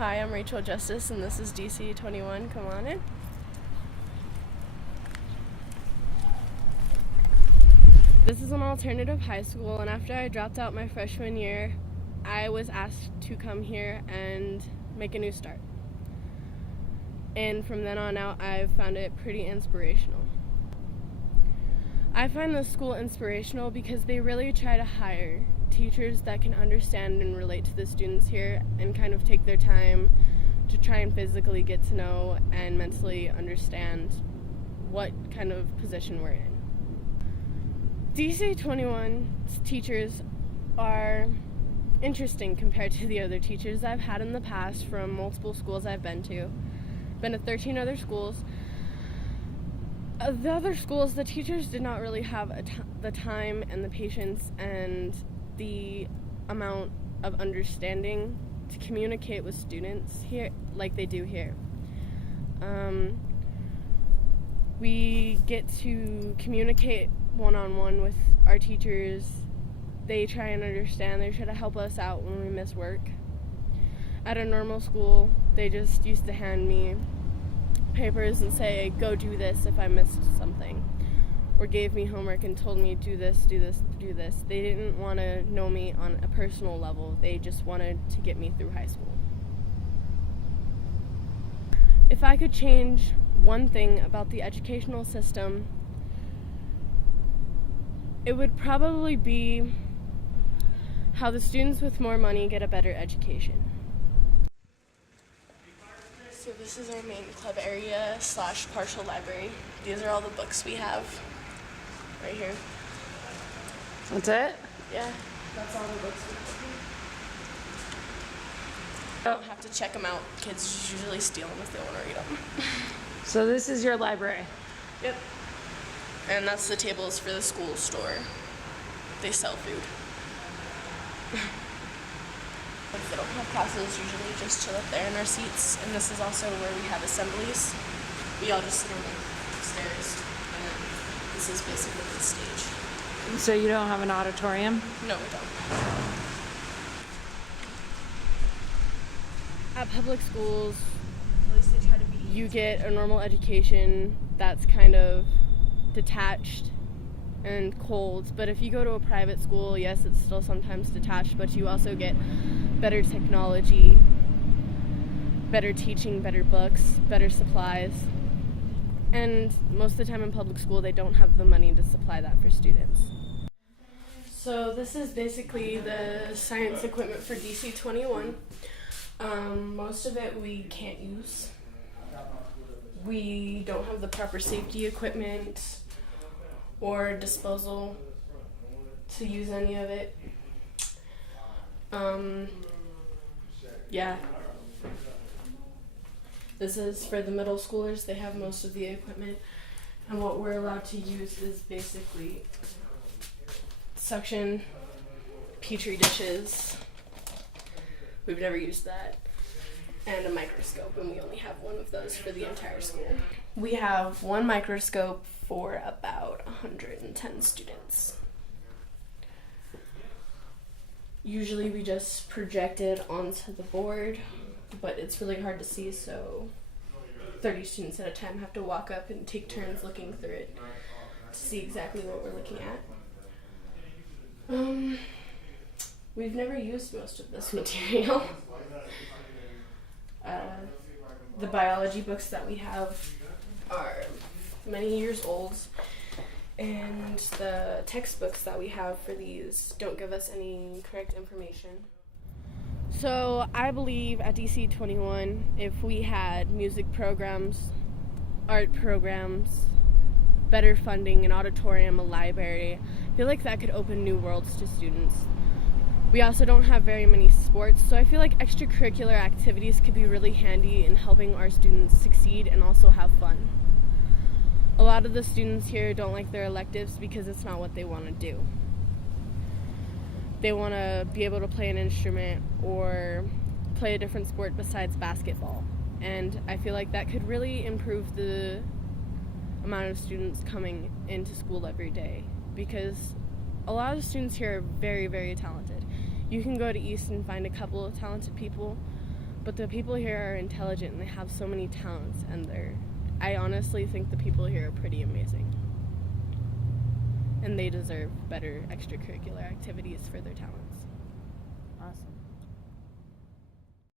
Hi, I'm Rachel Justice, and this is DC 21. Come on in. This is an alternative high school, and after I dropped out my freshman year, I was asked to come here and make a new start. And from then on out, I've found it pretty inspirational. I find this school inspirational because they really try to hire teachers that can understand and relate to the students here and kind of take their time to try and physically get to know and mentally understand what kind of position we're in. DC 21's teachers are interesting compared to the other teachers I've had in the past from multiple schools I've been to. Been to 13 other schools. The other schools, the teachers did not really have the time and the patience and the amount of understanding to communicate with students here like they do here. We get to communicate one-on-one with our teachers. They try and understand. They try to help us out when we miss work. At a normal school, they just used to hand me papers and say, go do this if I missed something, or gave me homework and told me do this, do this, do this. They didn't want to know me on a personal level. They just wanted to get me through high school. If I could change one thing about the educational system, it would probably be how the students with more money get a better education. So this is our main club area / partial library. These are all the books we have right here. That's it? Yeah, that's all the books we have here. You don't have to check them out. Kids usually steal them if they want to read them. So this is your library? Yep. And that's the tables for the school store. They sell food. If they don't have classes, usually just chill up there in our seats. And this is also where we have assemblies. We all just sit on the stairs. And then this is basically the stage. So you don't have an auditorium? No, we don't. At public schools, at least they try to be, you get a normal education that's kind of detached and cold. But if you go to a private school, yes, it's still sometimes detached, but you also get better technology, better teaching, better books, better supplies. And most of the time in public school, they don't have the money to supply that for students. So this is basically the science equipment for DC 21. Most of it we can't use. We don't have the proper safety equipment or disposal to use any of it. Yeah. This is for the middle schoolers. They have most of the equipment. And what we're allowed to use is basically suction, petri dishes. We've never used that. And a microscope, and we only have one of those for the entire school. We have one microscope for about 110 students. Usually we just project it onto the board, but it's really hard to see, so 30 students at a time have to walk up and take turns looking through it to see exactly what we're looking at. We've never used most of this material. The biology books that we have are many years old, and the textbooks that we have for these don't give us any correct information. So I believe at DC 21, if we had music programs, art programs, better funding, an auditorium, a library, I feel like that could open new worlds to students. We also don't have very many sports, so I feel like extracurricular activities could be really handy in helping our students succeed and also have fun. A lot of the students here don't like their electives because it's not what they want to do. They want to be able to play an instrument or play a different sport besides basketball. And I feel like that could really improve the amount of students coming into school every day, because a lot of students here are very, very talented. You can go to East and find a couple of talented people, But the people here are intelligent and they have so many talents, and I honestly think the people here are pretty amazing. And they deserve better extracurricular activities for their talents. Awesome.